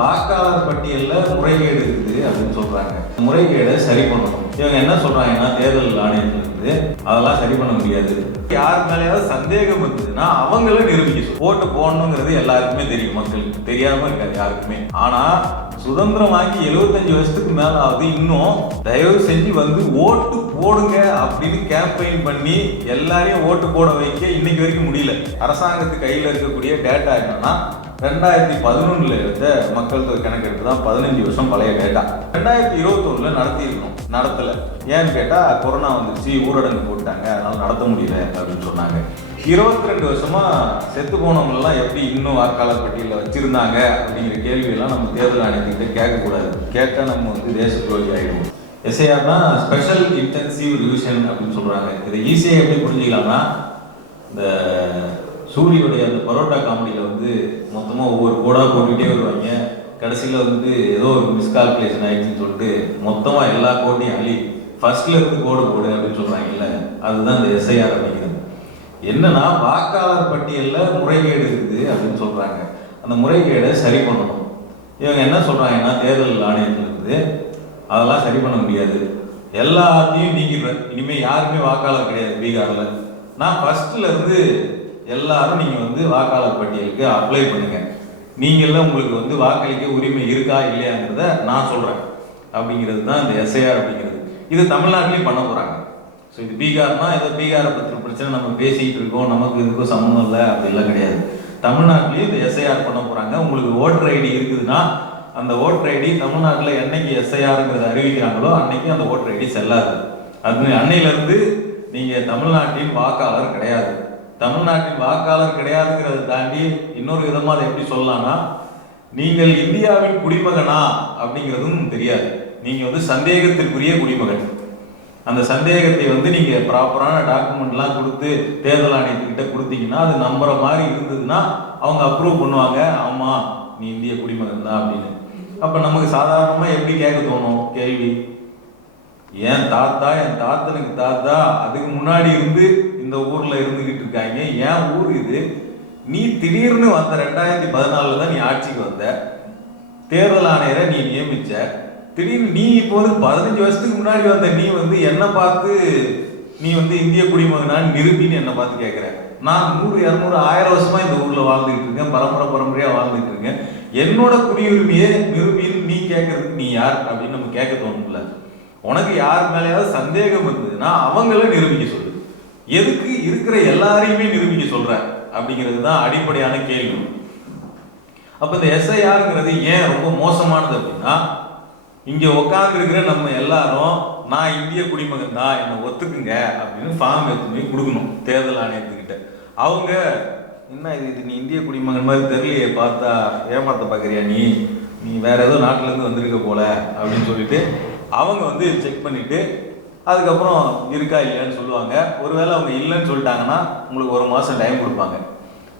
வாக்காளர் பட்டியல்ல முறைகேடு இருக்குது அப்படின்னு சொல்றாங்க. முறைகேடை சரி பண்ணணும். இவங்க என்ன சொல்றாங்கன்னா, தேர்தல் ஆணையத்துல இருந்து அதெல்லாம் சரி பண்ண முடியாது. யார் மேலேயாவது சந்தேகம் இருந்ததுன்னா அவங்கள நிரூபிக்க ஓட்டு போடணுங்கிறது எல்லாருக்குமே தெரியும், மக்களுக்கு தெரியாம இருக்காது யாருக்குமே. ஆனா சுதந்திரம் வாங்கி 75 வருஷத்துக்கு மேல ஆகுது, இன்னும் தயவு செஞ்சு வந்து ஓட்டு போடுங்க அப்படின்னு கேம்பெயின் பண்ணி எல்லாரையும் ஓட்டு போட வைக்க இன்னைக்கு வரைக்கும் முடியல. அரசாங்கத்து கையில் இருக்கக்கூடிய டேட்டா என்னன்னா, 2011 எடுத்த மக்கள் தொகை கணக்கெடுப்பு தான் 15 வருஷம் பழைய டேட்டா. 2021 நடத்தியிருக்கணும், நடத்தல. ஏன்னு கேட்டா கொரோனா வந்துருச்சு, ஊரடங்கு போட்டாங்க, அதனால நடத்த முடியல அப்படின்னு சொன்னாங்க. 22 வருஷமா செத்து போனவங்க எல்லாம் எப்படி இன்னும் வாக்காளர் பட்டியலில் வச்சிருந்தாங்க அப்படிங்கிற கேள்வியெல்லாம் நம்ம தேர்தல் ஆணையத்துக்கிட்ட கேட்கக்கூடாது. கேட்டா நம்ம வந்து தேச துரோகி ஆயிடுவோம். எஸ்ஐஆர்னா ஸ்பெஷல் இன்டென்சிவ் ரிவிஷன் அப்படின்னு சொல்றாங்க. இதை ஈஸியாக எப்படி புரிஞ்சுக்கலாம்னா, இந்த சூரியோடைய அந்த பரோட்டா காமெடியில் வந்து மொத்தமாக ஒவ்வொரு கோடாக போட்டுக்கிட்டே வருவாங்க. கடைசியில் வந்து ஏதோ ஒரு மிஸ்கால்குலேஷன் ஆயிடுச்சுன்னு சொல்லிட்டு மொத்தமாக எல்லா கோட்டையும் அள்ளி ஃபர்ஸ்ட்ல இருந்து கோடு போடு அப்படின்னு சொல்கிறாங்கல்ல, அதுதான் இந்த எஸ்ஐஆர் அப்படிங்கிறது. என்னன்னா, வாக்காளர் பட்டியலில் முறைகேடு இருக்குது அப்படின்னு சொல்கிறாங்க. அந்த முறைகேடை சரி பண்ணணும். இவங்க என்ன சொல்கிறாங்கன்னா, தேர்தல் ஆணையத்திலிருந்து அதெல்லாம் சரி பண்ண முடியாது, எல்லாத்தையும் நீக்கிடுறேன், இனிமேல் யாருமே வாக்காளர் கிடையாது பீகாரில், நான் ஃபர்ஸ்ட்ல இருந்து எல்லாரும் நீங்கள் வந்து வாக்காளர் பட்டியலுக்கு அப்ளை பண்ணுங்க, நீங்கள்லாம் உங்களுக்கு வந்து வாக்களிக்க உரிமை இருக்கா இல்லையாங்கிறத நான் சொல்கிறேன் அப்படிங்கிறது தான் இந்த எஸ்ஐஆர் அப்படிங்கிறது. இது தமிழ்நாட்டிலையும் பண்ண போகிறாங்க. ஸோ இது பீகார்னா ஏதோ பீகாரை பற்றின பிரச்சனை நம்ம பேசிக்கிட்டு இருக்கோம், நமக்கு இதுக்கும் சம்மந்தம் இல்லை அப்படிலாம் கிடையாது. தமிழ்நாட்டிலையும் இந்த எஸ்ஐஆர் பண்ண போகிறாங்க. உங்களுக்கு ஓட்டர் ஐடி இருக்குதுன்னா அந்த ஓட்டர் ஐடி தமிழ்நாட்டில் என்னைக்கு எஸ்ஐஆருங்கிறத அறிவிக்கிறாங்களோ அன்னைக்கு அந்த ஓட்டர் ஐடி செல்லாது. அது அன்னையிலேருந்து நீங்கள் தமிழ்நாட்டின் வாக்காளர் கிடையாது. தமிழ்நாட்டின் வாக்காளர் கிடையாதுங்கிறத தாண்டி இன்னொரு விதமாக அதை எப்படி சொல்லலாம்னா, நீங்கள் இந்தியாவின் குடிமகனா அப்படிங்கிறதும் தெரியாது. நீங்கள் வந்து சந்தேகத்திற்குரிய குடிமகன். அந்த சந்தேகத்தை வந்து நீங்கள் ப்ராப்பரான டாக்குமெண்ட்லாம் கொடுத்து தேர்தல் ஆணையத்துக்கிட்ட கொடுத்தீங்கன்னா, அது நம்புற மாதிரி இருந்ததுன்னா அவங்க அப்ரூவ் பண்ணுவாங்க, ஆமாம் நீ இந்திய குடிமகன் தான் அப்படின்னு. அப்போ நமக்கு சாதாரணமாக எப்படி கேட்க தோணும் கேள்வி, என் தாத்தனுக்கு தாத்தா அதுக்கு முன்னாடி இருந்து இந்த ஊரில் இருந்துக்கிட்டு இருக்காங்க, ஏன் ஊர் இது, நீ திடீர்னு வந்த 2014 தான் நீ ஆட்சிக்கு வந்த, தேர்தல் ஆணையரை நீ நியமிச்ச, திடீர்னு நீ இப்போது 15 வருஷத்துக்கு முன்னாடி வந்த நீ வந்து என்னை பார்த்து நீ வந்து இந்திய குடிமகனான்னு நிரூபின்னு என்னை பார்த்து கேட்குற. நான் 100, 200, 1000 வருஷமா இந்த ஊரில் வாழ்ந்துகிட்டு இருக்கேன், பரம்பரையாக வாழ்ந்துகிட்டு இருக்கேன், என்னோட குடியுரிமையை நிரூபின்னு நீ கேட்கறதுக்கு நீ யார் அப்படின்னு நம்ம கேட்க தோணும்ல. உனக்கு யார் மேலேயாவது சந்தேகம் இருந்ததுன்னா அவங்கள நிரூபிக்க சொல்லு, எதுக்கு இருக்கிற எல்லாரையுமே நிரூபிக்க சொல்ற அப்படிங்கிறது தான் அடிப்படையான கேள்வி. அப்ப இந்த எஸ்ஐஆருங்கிறது ஏன் ரொம்ப மோசமானது அப்படின்னா, இங்க உட்கார்ந்து இருக்கிற நம்ம எல்லாரும் நான் இந்திய குடிமகன் தான், என்னை ஒத்துக்குங்க அப்படின்னு ஃபார்ம் எடுத்து போய் கொடுக்கணும் தேர்தல் ஆணையத்துக்கிட்ட. அவங்க என்ன இது நீ இந்திய குடிமகன் மாதிரி தெரியலையே, பார்த்தா ஏமாத்த பார்க்குறியா, நீ வேற ஏதோ நாட்டிலேருந்து வந்திருக்க போல அப்படின்னு சொல்லிட்டு அவங்க வந்து செக் பண்ணிட்டு அதுக்கப்புறம் இருக்கா இல்லையான்னு சொல்லுவாங்க. ஒருவேளை அவங்க இல்லைன்னு சொல்லிட்டாங்கன்னா உங்களுக்கு 1 மாதம் டைம் கொடுப்பாங்க.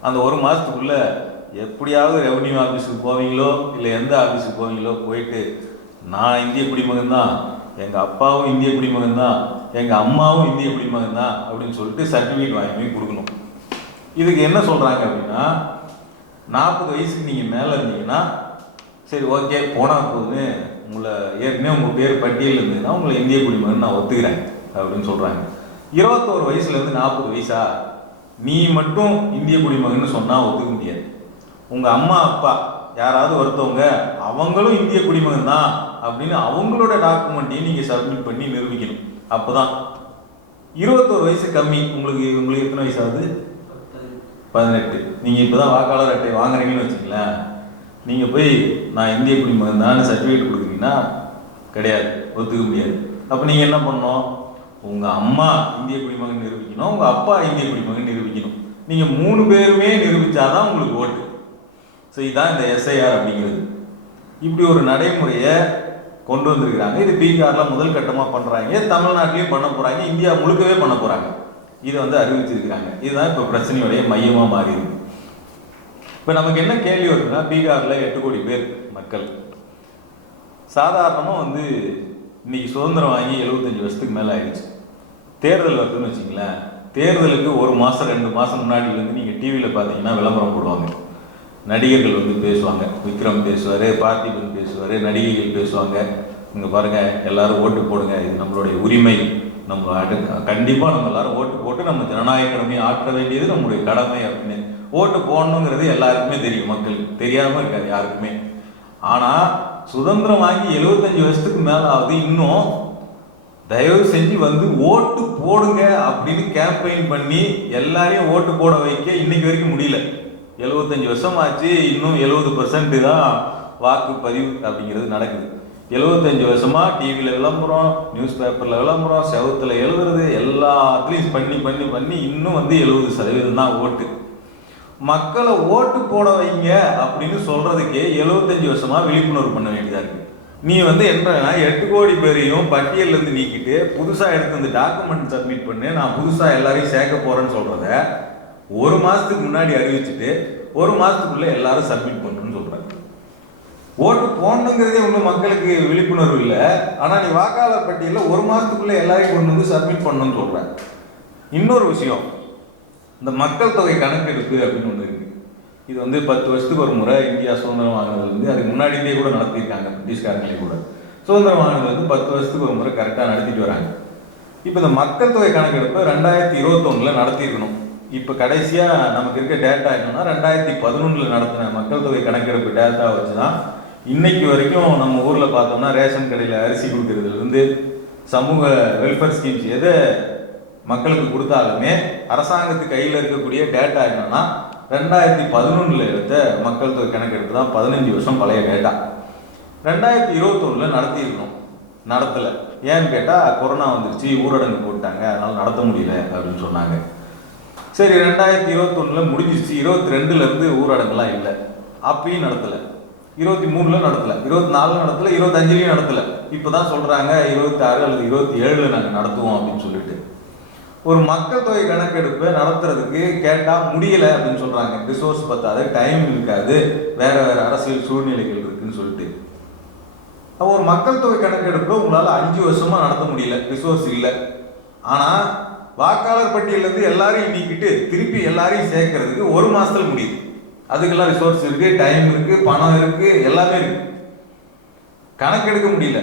அந்த 1 மாதத்துக்குள்ள எப்படியாவது ரெவன்யூ ஆஃபீஸுக்கு போவீங்களோ இல்லை எந்த ஆஃபீஸுக்கு போவீங்களோ போயிட்டு, நான் இந்திய குடிமகன் தான், எங்கள் அப்பாவும் இந்திய குடிமகன் தான், எங்கள் அம்மாவும் இந்திய குடிமகன் தான் அப்படின்னு சொல்லிட்டு சர்டிஃபிகேட் வாங்கி போய் கொடுக்கணும். இதுக்கு என்ன சொல்கிறாங்க அப்படின்னா, 40 வயசுக்கு நீங்கள் மேலே இருந்தீங்கன்னா சரி ஓகே போனால் போகுதுன்னு, உங்களை ஏற்கனவே உங்கள் பேர் பட்டியல் இருந்ததுன்னா உங்களை இந்திய குடிமகன் நான் ஒத்துக்கிறேன் அப்படின்னு சொல்கிறாங்க. 21 வயசுலேருந்து 40 வயசா நீ மட்டும் இந்திய குடிமகன் சொன்னால் ஒத்துக்க முடியாது. உங்கள் அம்மா அப்பா யாராவது ஒருத்தவங்க அவங்களும் இந்திய குடிமகன் தான் அப்படின்னு அவங்களோட டாக்குமெண்ட்டையும் நீங்கள் சப்மிட் பண்ணி நிரூபிக்கணும். அப்போ தான் 21 வயசு கம்மி, உங்களுக்கு எத்தனை வயசு ஆகுது? 18. நீங்கள் இப்போ தான் வாக்காளர் அட்டை வாங்குறீங்கன்னு வச்சுங்களேன், நீங்கள் போய் நான் இந்திய குடிமகன் தான் சர்டிஃபிகேட் கொடுக்குறீங்கன்னா கிடையாது, ஒத்துக்க முடியாது. அப்போ நீங்கள் என்ன பண்ணணும், உங்கள் அம்மா இந்திய குடிமகன் நிரூபிக்கணும், உங்கள் அப்பா இந்திய குடிமகன் நிரூபிக்கணும், நீங்கள் 3 பேருமே நிரூபித்தாதான் உங்களுக்கு ஓட்டு. ஸோ இதுதான் இந்த எஸ்ஐஆர் அப்படிங்கிறது. இப்படி ஒரு நடைமுறையை கொண்டு வந்திருக்கிறாங்க. இது பீகாரில் முதல் கட்டமாக பண்ணுறாங்க, தமிழ்நாட்டிலையும் பண்ண போகிறாங்க, இந்தியா முழுக்கவே பண்ண போகிறாங்க. இதை வந்து அறிவிச்சிருக்கிறாங்க. இதுதான் இப்போ பிரச்சனையுடைய மையமாக மாறிடுது. இப்போ நமக்கு என்ன கேள்வி வருதுன்னா, பீகாரில் 8 கோடி பேர் மக்கள். சாதாரணமாக வந்து இன்னைக்கு சுதந்திரம் வாங்கி 75 வருஷத்துக்கு மேலே ஆயிடுச்சு. தேர்தல் வருதுன்னு வச்சுங்களேன், தேர்தலுக்கு 1 மாதம் 2 மாதம் முன்னாடிலேருந்து நீங்கள் டிவியில் பார்த்தீங்கன்னா விளம்பரம் போடுவாங்க, நடிகர்கள் வந்து பேசுவாங்க, விக்ரம் பேசுவார், பார்த்திபன் பேசுவார், நடிகைகள் பேசுவாங்க. இங்கே பாருங்கள் எல்லாரும் ஓட்டு போடுங்க, இது நம்மளுடைய உரிமை, நம்ம கண்டிப்பாக நம்ம எல்லாரும் ஓட்டு போட்டு நம்ம ஜனநாயக கடமையை ஆற்ற வேண்டியது நம்மளுடைய கடமை அப்படின்னு. ஓட்டு போடணுங்கிறது எல்லாருக்குமே தெரியும், மக்களுக்கு தெரியாமல் இருக்காது யாருக்குமே. ஆனால் சுதந்திரம் வாங்கி 75 வருஷத்துக்கு மேலே ஆகுது, இன்னும் தயவு செஞ்சு வந்து ஓட்டு போடுங்க அப்படின்னு கேம்பெயின் பண்ணி எல்லாரையும் ஓட்டு போட வைக்க இன்னைக்கு வரைக்கும் முடியல. 75 வருஷம் ஆச்சு, இன்னும் 70% தான் வாக்குப்பதிவு அப்படிங்கிறது நடக்குது. 75 வருஷமா டிவியில் விளம்பரம், நியூஸ் பேப்பரில் விளம்பரம், செவத்தில் எழுதுறது, எல்லாத்துலேயும் பண்ணி பண்ணி பண்ணி இன்னும் வந்து 70% தான் ஓட்டு. மக்களை ஓட்டு போட வைங்க அப்படின்னு சொல்றதுக்கே 75 வருஷமா விழிப்புணர்வு பண்ண வேண்டியதா இருக்கு. நீ வந்து என்னன்னா 8 கோடி பேரையும் பட்டியல்ல இருந்து நீக்கிட்டு புதுசா எடுத்து வந்து டாக்குமெண்ட் சப்மிட் பண்ணு, நான் புதுசா எல்லாரையும் சேர்க்க போறேன்னு சொல்றத ஒரு மாசத்துக்கு முன்னாடி அறிவிச்சுட்டு ஒரு மாசத்துக்குள்ள எல்லாரும் சப்மிட் பண்ணுன்னு சொல்றாங்க. ஓட்டு போடணுங்கிறதே ஒன்றும் மக்களுக்கு விழிப்புணர்வு இல்லை. ஆனா நீ வாக்காளர் பட்டியலில் ஒரு மாசத்துக்குள்ள எல்லாரையும் கொண்டு வந்து சப்மிட் பண்ணணும்னு சொல்ற. இன்னொரு விஷயம், இந்த மக்கள் தொகை கணக்கெடுப்பு அப்படின்னு ஒன்று இருக்குது. இது வந்து 10 வருஷத்துக்கு ஒரு முறை இந்தியா சுதந்திரம் வாங்கினதுலேருந்து, அதுக்கு முன்னாடியே கூட நடத்தியிருக்காங்க, பிரிட்டிஷ்காரங்களே கூட சுதந்திரம் வாங்கினதுலேருந்து 10 வருஷத்துக்கு ஒரு முறை கரெக்டாக நடத்திட்டு வராங்க. இப்போ இந்த மக்கள் தொகை கணக்கெடுப்பை 2021 நடத்தியிருக்கணும். இப்போ கடைசியாக நமக்கு இருக்க டேட்டா என்னன்னா 2011 நடத்தின மக்கள் தொகை கணக்கெடுப்பு டேட்டா வச்சு தான் இன்னைக்கு வரைக்கும் நம்ம ஊரில் பார்த்தோம்னா ரேஷன் கடையில் அரிசி கொடுக்கறதுலேருந்து சமூக வெல்ஃபேர் ஸ்கீம்ஸ் எதை மக்களுக்கு கொடுத்தாலுமே அரசாங்கத்துக்கு கையில் இருக்கக்கூடிய டேட்டா என்னன்னா 2011 எடுத்த மக்கள் தொகை கணக்கெடுப்பு தான் 15 வருஷம் பழைய டேட்டா. 2021 நடத்தியிருக்கணும், நடத்தலை. ஏன்னு கேட்டால் கொரோனா வந்துருச்சு, ஊரடங்கு போட்டாங்க, அதனால நடத்த முடியல அப்படின்னு சொன்னாங்க. சரி, 2021 முடிஞ்சிருச்சு, 22 ஊரடங்குலாம் இல்லை, அப்பயும் நடத்தலை. 23 நடத்தலை, 24 நடத்தலை, 25 நடத்தலை. இப்போ தான் சொல்கிறாங்க 26 அல்லது 27 நாங்கள் நடத்துவோம் அப்படின்னு சொல்லிட்டு. ஒரு மக்கள் தொகை கணக்கெடுப்பை நடத்துறதுக்கு கேட்டால் முடியலை அப்படின்னு சொல்கிறாங்க. ரிசோர்ஸ் பத்தாது, டைம் இருக்காது, வேற வேற அரசியல் சூழ்நிலைகள் இருக்குன்னு சொல்லிட்டு. ஒரு மக்கள் தொகை கணக்கெடுப்பை உங்களால் 5 வருஷமா நடத்த முடியல, ரிசோர்ஸ் இல்லை. ஆனால் வாக்காளர் பட்டியலேருந்து எல்லாரையும் நீக்கிட்டு திருப்பி எல்லாரையும் சேர்க்கறதுக்கு ஒரு மாசத்துல முடியுது. அதுக்கெல்லாம் ரிசோர்ஸ் இருக்கு, டைம் இருக்கு, பணம் இருக்கு, எல்லாமே இருக்கு. கணக்கெடுக்க முடியல,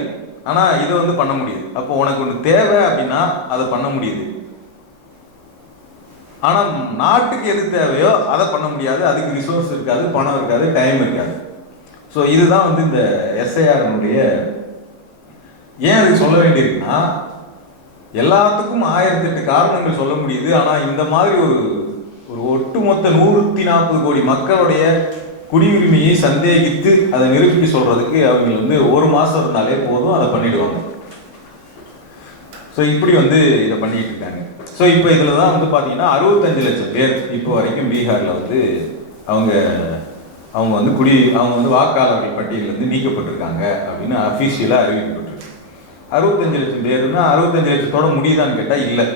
ஆனால் இதை வந்து பண்ண முடியுது. அப்போ உனக்கு ஒன்று தேவை அப்படின்னா அதை பண்ண முடியுது. ஆனால் நாட்டுக்கு எது தேவையோ அதை பண்ண முடியாது, அதுக்கு ரிசோர்ஸ் இருக்காது, பணம் இருக்காது, டைம் இருக்காது. ஸோ இதுதான் வந்து இந்த எஸ்ஐஆர்னுடைய ஏன் அது சொல்ல வேண்டியிருக்குன்னா, எல்லாத்துக்கும் 1008 காரணங்கள் சொல்ல முடியுது. ஆனால் இந்த மாதிரி ஒரு ஒட்டுமொத்த 140 கோடி மக்களுடைய குடியுரிமையை சந்தேகித்து அதை நிரூபிக்க சொல்றதுக்கு அவங்க வந்து ஒரு மாசம் இருந்தாலே போதும், அதை பண்ணிடுவாங்க. ஸோ இப்படி வந்து இதை பண்ணிட்டு இருக்காங்க. ஸோ இப்போ இதில் தான் வந்து பார்த்தீங்கன்னா 65 லட்சம் பேர் இப்போ வரைக்கும் பீகாரில் வந்து அவங்க வந்து வாக்காளர்கள் பட்டியலிருந்து நீக்கப்பட்டிருக்காங்க அப்படின்னு அஃபீஷியலாக அறிவிக்கப்பட்டிருக்கு. 65 லட்சம் பேருன்னா 65 லட்சத்தோட முடியுதான்னு கேட்டால் இல்லை.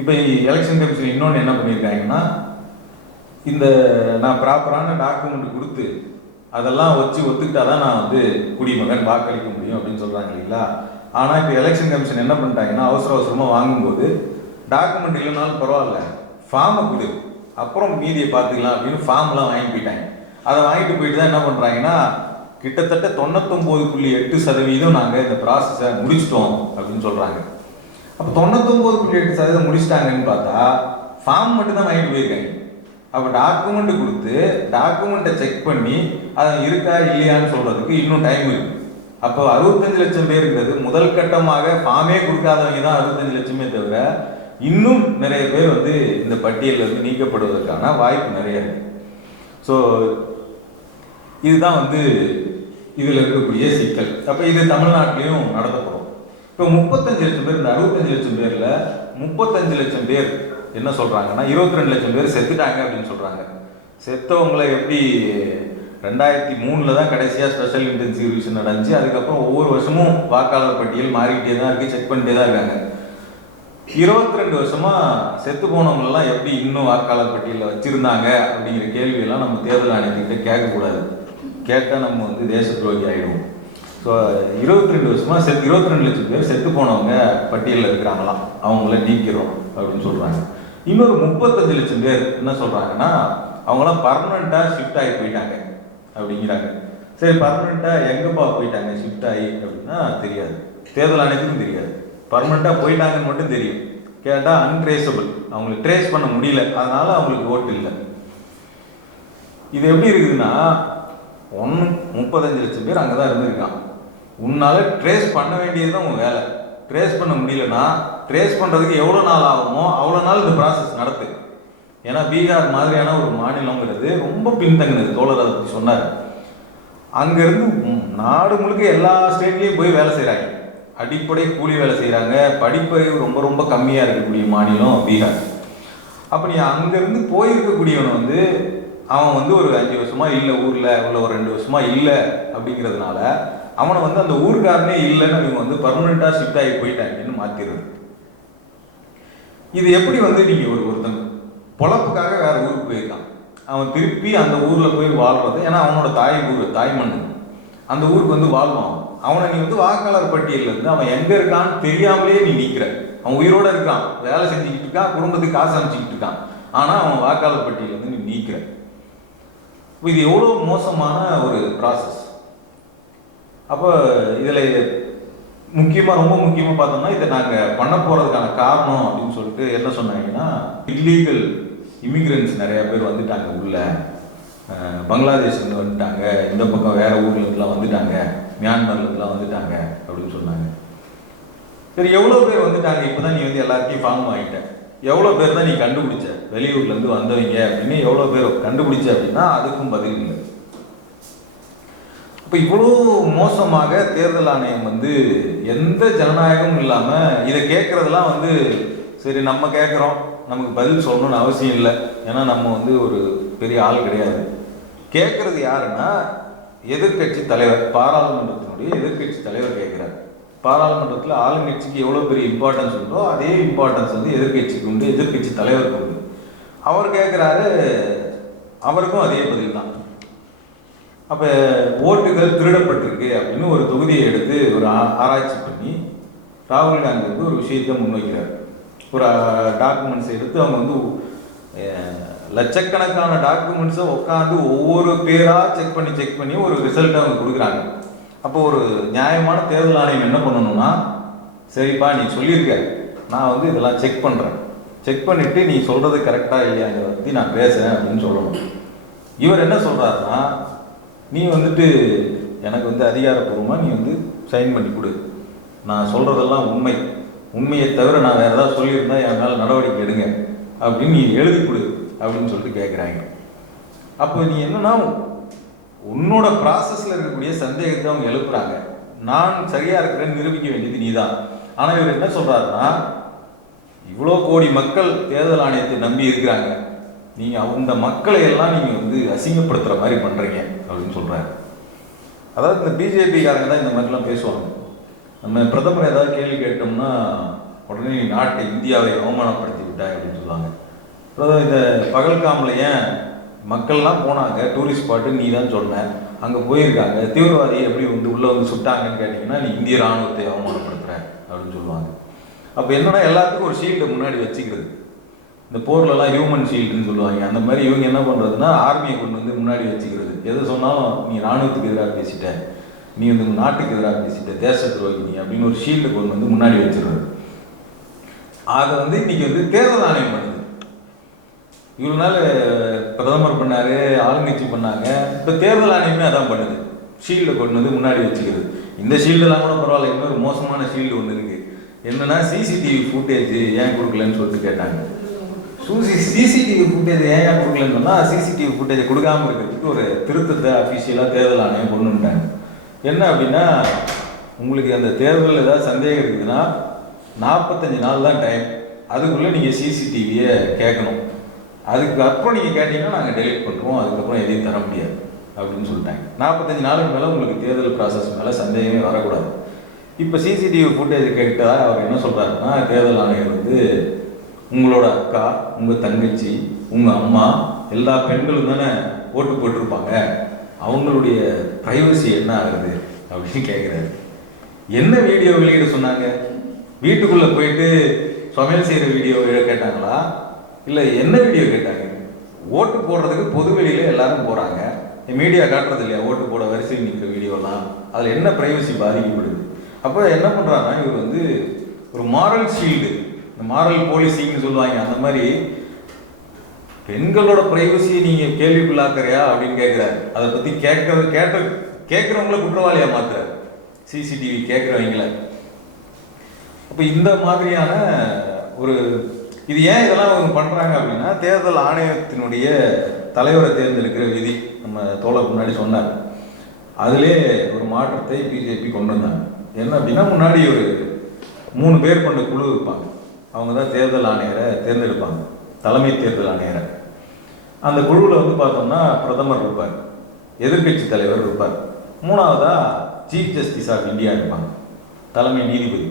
இப்போ எலெக்ஷன் கமிஷன் இன்னொன்று என்ன பண்ணியிருக்காங்கன்னா, இந்த நான் ப்ராப்பரான டாக்குமெண்ட் கொடுத்து அதெல்லாம் வச்சு ஒத்துக்கிட்டா தான் நான் வந்து குடிமகன் வாக்களிக்க முடியும் அப்படின்னு சொல்கிறாங்க இல்லைங்களா. ஆனால் இப்போ எலெக்ஷன் கமிஷன் என்ன பண்ணிட்டாங்கன்னா, அவசரமாக வாங்கும்போது டாக்குமெண்ட் இல்லைனாலும் பரவாயில்ல, ஃபார்மை கொடு, அப்புறம் மீதியை பார்த்துக்கலாம் அப்படின்னு ஃபார்ம்லாம் வாங்கிட்டு போயிட்டாங்க. அதை வாங்கிட்டு போயிட்டு தான் என்ன பண்ணுறாங்கன்னா, கிட்டத்தட்ட 99.8% நாங்கள் இந்த ப்ராசஸை முடிச்சிட்டோம் அப்படின்னு சொல்கிறாங்க. அப்போ 99.8% முடிச்சிட்டாங்கன்னு பார்த்தா ஃபார்ம் மட்டும் தான் வாங்கிட்டு போயிருக்காங்க. அப்போ டாக்குமெண்ட் கொடுத்து டாக்குமெண்ட்டை செக் பண்ணி அதை இருக்கா இல்லையான்னு சொல்கிறதுக்கு இன்னும் டைம் இருக்குது. அப்போ 65 லட்சம் பேருங்கிறது முதல் கட்டமாக ஃபார்மே கொடுக்காதவங்க தான் 65 லட்சமே தவிர இன்னும் நிறைய பேர் வந்து இந்த பட்டியலில் இருந்து நீக்கப்படுவதற்கான வாய்ப்பு நிறைய இருக்கு. ஸோ இதுதான் வந்து இதில் இருக்கக்கூடிய சிக்கல். அப்போ இது தமிழ்நாட்டிலையும் நடத்தப்படும். இப்போ 35 லட்சம் பேர், இந்த 65 லட்சம் பேரில் 35 லட்சம் பேர் என்ன சொல்கிறாங்கன்னா, 22 லட்சம் பேர் செத்துட்டாங்க அப்படின்னு சொல்கிறாங்க. செத்தவங்களை எப்படி 2003 தான் கடைசியாக ஸ்பெஷல் இன்டென்சிவ் ரிவிஷன் நடந்துச்சு. அதுக்கப்புறம் ஒவ்வொரு வருஷமும் வாக்காளர் பட்டியல் மாறிக்கிட்டே தான் இருக்குது, செக் பண்ணிட்டே தான் இருக்காங்க. 22 வருஷமா செத்து போனவங்களெல்லாம் எப்படி இன்னும் வாக்காளர் பட்டியலில் வச்சுருந்தாங்க அப்படிங்கிற கேள்வியெல்லாம் நம்ம தேர்தல் ஆணையத்துக்கிட்ட கேட்கக்கூடாது. கேட்டால் நம்ம வந்து தேச துரோகி ஆகிடுவோம். ஸோ 22 வருஷமா 22 லட்சம் பேர் செத்து போனவங்க பட்டியலில் இருக்கிறாங்களாம், அவங்கள நீக்கிறோம் அப்படின்னு சொல்கிறாங்க. இன்னொரு 35 லட்சம் பேர் என்ன சொல்கிறாங்கன்னா, அவங்களாம் பர்மனெண்ட்டாக ஷிஃப்ட் ஆகி போயிட்டாங்க அப்படிங்கிறாங்க. சரி, பர்மனெண்ட்டாக எங்கேப்பா போயிட்டாங்க ஷிஃப்ட் ஆகி அப்படின்னா தெரியாது, தேர்தல் ஆணையத்துக்கும் தெரியாது. பர்மனெண்ட்டாக போயிட்டாங்கன்னு மட்டும் தெரியும். கேட்டால் அன்ட்ரேசபிள், அவங்களுக்கு ட்ரேஸ் பண்ண முடியல, அதனால அவங்களுக்கு ஓட்டு இல்லை. இது எப்படி இருக்குதுன்னா, 35 லட்சம் பேர் அங்கே தான் இருந்திருக்கான். உன்னால் ட்ரேஸ் பண்ண வேண்டியது தான் உன் வேலை. ட்ரேஸ் பண்ண முடியலன்னா ட்ரேஸ் பண்ணுறதுக்கு எவ்வளோ நாள் ஆகுமோ அவ்வளோ நாள் இந்த ப்ராசஸ் நடத்து. ஏன்னா பீகார் மாதிரியான ஒரு மாநிலங்கிறது ரொம்ப பின்தங்கினது. தோழர் அதை பற்றி சொன்னார். அங்கேருந்து நாடு முழுக்க எல்லா ஸ்டேட்லேயும் போய் வேலை செய்கிறாங்க. அடிப்படை கூலி வேலை செய்கிறாங்க. படிப்பறிவு ரொம்ப ரொம்ப கம்மியாக இருக்கக்கூடிய மாநிலம் பீகார். அப்போ நீ அங்கேருந்து போயிருக்கக்கூடியவனை அவன் ஒரு 5 வருஷமா இல்லை ஊரில், உள்ள ஒரு 2 வருஷமா இல்லை அப்படிங்கிறதுனால அவனை அந்த ஊர்காரனே இல்லைன்னு அவங்க பர்மனெண்ட்டாக ஷிஃப்ட் ஆகி போயிட்டாங்கன்னு மாற்றிடுறது. இது எப்படி நீங்கள் ஒருத்தன் பொழப்புக்காக வேற ஊருக்கு போயிருக்கான், அவன் திருப்பி அந்த ஊரில் போய் வாழ்றது, ஏன்னா அவனோட தாய் மண்ணு, அந்த ஊருக்கு வாழ்வான். அவனை நீ வாக்காளர் பட்டியலிருந்து அவன் எங்கே இருக்கான்னு தெரியாமலேயே நீ நிற்கிற. அவன் உயிரோடு இருக்கான், வேலை செஞ்சுக்கிட்டு இருக்கான், குடும்பத்துக்கு காசு அமைச்சிக்கிட்டு இருக்கான், ஆனால் அவன் வாக்காளர் பட்டியலிருந்து நீ நீக்கிற. இது எவ்வளோ மோசமான ஒரு ப்ராசஸ். அப்போ இதில் ரொம்ப முக்கியமாக பார்த்தோம்னா, இதை நாங்கள் பண்ண போகிறதுக்கான காரணம் அப்படின்னு சொல்லிட்டு என்ன சொன்னாங்கன்னா, இல்லீகல் இமிக்ரெண்ட்ஸ் நிறையா பேர் வந்துட்டாங்க உள்ள, பங்களாதேஷ்லேருந்து வந்துட்டாங்க, இந்த பக்கம் வேறு ஊர்லேருந்துலாம் வந்துட்டாங்க, மியான்மர்லேருந்துலாம் வந்துட்டாங்க அப்படின்னு சொன்னாங்க. சரி, எவ்வளோ பேர் வந்துட்டாங்க? இப்போ தான் நீ எல்லாத்தையும் ஃபார்ம் ஆகிட்ட. எவ்வளோ பேர் தான் நீ கண்டுபிடிச்ச வெளியூர்லேருந்து வந்தவங்க அப்படின்னு எவ்வளோ பேர் கண்டுபிடிச்ச அப்படின்னா அதுக்கும் பதில் இல்லை. இப்போ இவ்வளோ மோசமாக தேர்தல் ஆணையம் எந்த ஜனநாயகமும் இல்லாமல் இதை கேட்குறதெல்லாம் சரி நம்ம கேட்குறோம், நமக்கு பதில் சொல்லணும்னு அவசியம் இல்லை, ஏன்னா நம்ம ஒரு பெரிய ஆள் கிடையாது. கேட்குறது யாருன்னா எதிர்கட்சி தலைவர், பாராளுமன்றத்தினுடைய எதிர்கட்சி தலைவர் கேட்குறாரு. பாராளுமன்றத்தில் ஆளுங்கட்சிக்கு எவ்வளோ பெரிய இம்பார்ட்டன்ஸ் உண்டோ அதே இம்பார்ட்டன்ஸ் எதிர்கட்சிக்கு உண்டு, எதிர்கட்சி தலைவருக்கு உண்டு. அவர் கேட்குறாரு, அவருக்கும் அதே பதில் தான். அப்போ ஓட்டுகள் திருடப்பட்டிருக்கு அப்படின்னு ஒரு தொகுதியை எடுத்து ஒரு ஆராய்ச்சி பண்ணி ராகுல் காந்தி ஒரு விஷயத்தை முன்வைக்கிறார். ஒரு டாக்குமெண்ட்ஸ் எடுத்து அவங்க லட்சக்கணக்கான டாக்குமெண்ட்ஸை உட்காந்து ஒவ்வொரு பேராக செக் பண்ணி ஒரு ரிசல்ட்டை அவங்க கொடுக்குறாங்க. அப்போ ஒரு நியாயமான தேர்தல் ஆணையம் என்ன பண்ணணும்னா, சரிப்பா நீ சொல்லியிருக்க, நான் இதெல்லாம் செக் பண்ணுறேன், செக் பண்ணிவிட்டு நீ சொல்கிறது கரெக்டாக இல்லையாங்கிறத பற்றி நான் பேசுகிறேன் அப்படின்னு சொல்லணும். இவர் என்ன சொல்கிறாருன்னா, நீ எனக்கு அதிகாரப்பூர்வமாக நீ சைன் பண்ணி கொடு, நான் சொல்கிறதெல்லாம் உண்மையை தவிர நான் வேறு ஏதாவது சொல்லியிருந்தா என் மேலே நடவடிக்கை எடுங்க அப்படின்னு நீ எழுதி கொடு அப்படின்னு சொல்லிட்டு கேட்குறாங்க. அப்போ நீ என்னன்னா உன்னோட ப்ராசஸில் இருக்கக்கூடிய சந்தேகத்தை அவங்க எழுப்புறாங்க. நான் சரியாக இருக்கிறேன்னு நிரூபிக்க வேண்டியது நீ தான். ஆனால் இவர் என்ன சொல்கிறாருன்னா, இவ்வளோ கோடி மக்கள் தேர்தல் ஆணையத்தை நம்பி இருக்கிறாங்க, நீங்கள் அந்த மக்களை எல்லாம் நீங்கள் அசிங்கப்படுத்துகிற மாதிரி பண்ணுறீங்க அப்படின்னு சொல்கிறாரு. அதாவது இந்த பிஜேபிக்காரங்க தான் இந்த மாதிரிலாம் பேசுவாங்க. நம்ம பிரதமர் ஏதாவது கேள்வி கேட்டோம்னா உடனே நீ நாட்டை இந்தியாவை அவமானப்படுத்தி விட்டாய் அப்படின்னு சொல்லுவாங்க. பிரதமர் இந்த பகல்காமில் ஏன் மக்கள்லாம் போனாங்க டூரிஸ்ட் ஸ்பாட்டு, நீ தான் சொன்ன, அங்கே போயிருக்காங்க, தீவிரவாதியை எப்படி உள்ளே சுட்டாங்கன்னு கேட்டிங்கன்னா நீ இந்திய இராணுவத்தை அவமானப்படுத்துகிற அப்படின்னு சொல்லுவாங்க. அப்போ என்னன்னா எல்லாத்துக்கும் ஒரு ஷீல்டை முன்னாடி வச்சுக்கிறது. இந்த போர்லலாம் ஹியூமன் ஷீல்டுன்னு சொல்லுவாங்க. அந்த மாதிரி இவங்க என்ன பண்ணுறதுன்னா ஆர்மியை கொண்டு முன்னாடி வச்சுக்கிறது. எது சொன்னாலும் நீ இராணுவத்துக்கு எதிராக பேசிட்ட, நீ நாட்டுக்கு எதிராக பேசிட்ட, தேச துரோகி நீ அப்படின்னு ஒரு ஷீல்டு கொண்டு முன்னாடி வச்சுருவாரு. அதை இன்னைக்கு தேர்தல் ஆணையம் பண்ணுது. இவ்வளோ நாள் பிரதமர் பண்ணார், ஆளுங்கட்சி பண்ணாங்க, இப்போ தேர்தல் ஆணையமே அதான் பண்ணுது. ஷீல்டை கொண்டு முன்னாடி வச்சுக்கிறது. இந்த ஷீல்டெல்லாம் கூட பரவாயில்ல, இன்னொரு மோசமான ஷீல்டு ஒன்று இருக்குது. என்னென்னா சிசிடிவி ஃபுட்டேஜ் ஏன் கொடுக்கலன்னு சொல்லிட்டு கேட்டாங்க. சிசிடிவி ஃபுட்டேஜ் ஏன் கொடுக்கலன்னு சொன்னால், சிசிடிவி ஃபுட்டேஜை கொடுக்காமல் இருக்கிறதுக்கு ஒரு திருத்தத்தை அஃபிஷியலாக தேர்தல் ஆணையம் கொண்டு வந்துட்டாங்க. என்ன அப்படின்னா, உங்களுக்கு அந்த தேர்தலில் ஏதாவது சந்தேகம் இருக்குதுன்னா 45 நாள் தான் டைம், அதுக்குள்ளே நீங்கள் சிசிடிவியை கேட்கணும். அதுக்கப்புறம் நீங்கள் கேட்டிங்கன்னா நாங்கள் டெலிட் பண்ணுறோம், அதுக்கப்புறம் எதையும் தர முடியாது அப்படின்னு சொல்லிட்டாங்க. 45 நாளுக்கு மேலே உங்களுக்கு தேர்தல் ப்ராசஸ் மேலே சந்தேகமே வரக்கூடாது. இப்போ சிசிடிவி ஃபுட்டேஜ் கேட்டால் அவர் என்ன சொல்கிறாருன்னா, தேர்தல் ஆணையர் உங்களோட அக்கா, உங்கள் தங்கச்சி, உங்கள் அம்மா, எல்லா பெண்களும் தானே ஓட்டு போட்டிருப்பாங்க, அவங்களுடைய ப்ரைவசி என்ன ஆகுது அப்படின்னு கேட்குறாரு. என்ன வீடியோ வெளியிட சொன்னாங்க? வீட்டுக்குள்ளே போயிட்டு சமையல் செய்கிற வீடியோ கேட்டாங்களா, இல்லை என்ன வீடியோ கேட்டாங்க? ஓட்டு போடுறதுக்கு பொது வெளியில எல்லாரும் போகிறாங்க, மீடியா காட்டுறது இல்லையா ஓட்டு போட வரிசையில் நிற்கிற வீடியோலாம், அதில் என்ன ப்ரைவசி பாதிக்கப்படுது. அப்போ என்ன பண்ணுறாங்கன்னா இவர் வந்து ஒரு மாரல் ஷீல்டு, இந்த மாரல் போலீசிங்னு சொல்லுவாங்க, அந்த மாதிரி பெண்களோட ப்ரைவசியை நீங்கள் கேள்விக்குள்ளாக்குறியா அப்படின்னு கேட்குறாரு. அதை பற்றி கேட்குறவங்கள குற்றவாளியா மாத்துறாரு, சிசிடிவி கேட்குறவங்கள. அப்போ இந்த மாதிரியான ஒரு இது ஏன் இதெல்லாம் அவங்க பண்ணுறாங்க அப்படின்னா, தேர்தல் ஆணையத்தினுடைய தலைவரை தேர்ந்தெடுக்கிற விதி நம்ம தோழர் முன்னாடி சொன்னார், அதிலே ஒரு மாற்றத்தை பிஜேபி கொண்டு வந்தாங்க. என்ன அப்படின்னா, முன்னாடி ஒரு 3 பேர் கொண்ட குழு இருப்பாங்க, அவங்க தான் தேர்தல் ஆணையரை தேர்ந்தெடுப்பாங்க, தலைமை தேர்தல் ஆணையரை. அந்த குழுவில் வந்து பார்த்தோம்னா பிரதமர் இருப்பார், எதிர்கட்சி தலைவர் இருப்பார், 3வதா சீஃப் ஜஸ்டிஸ் ஆஃப் இந்தியா இருப்பாங்க, தலைமை நீதிபதி.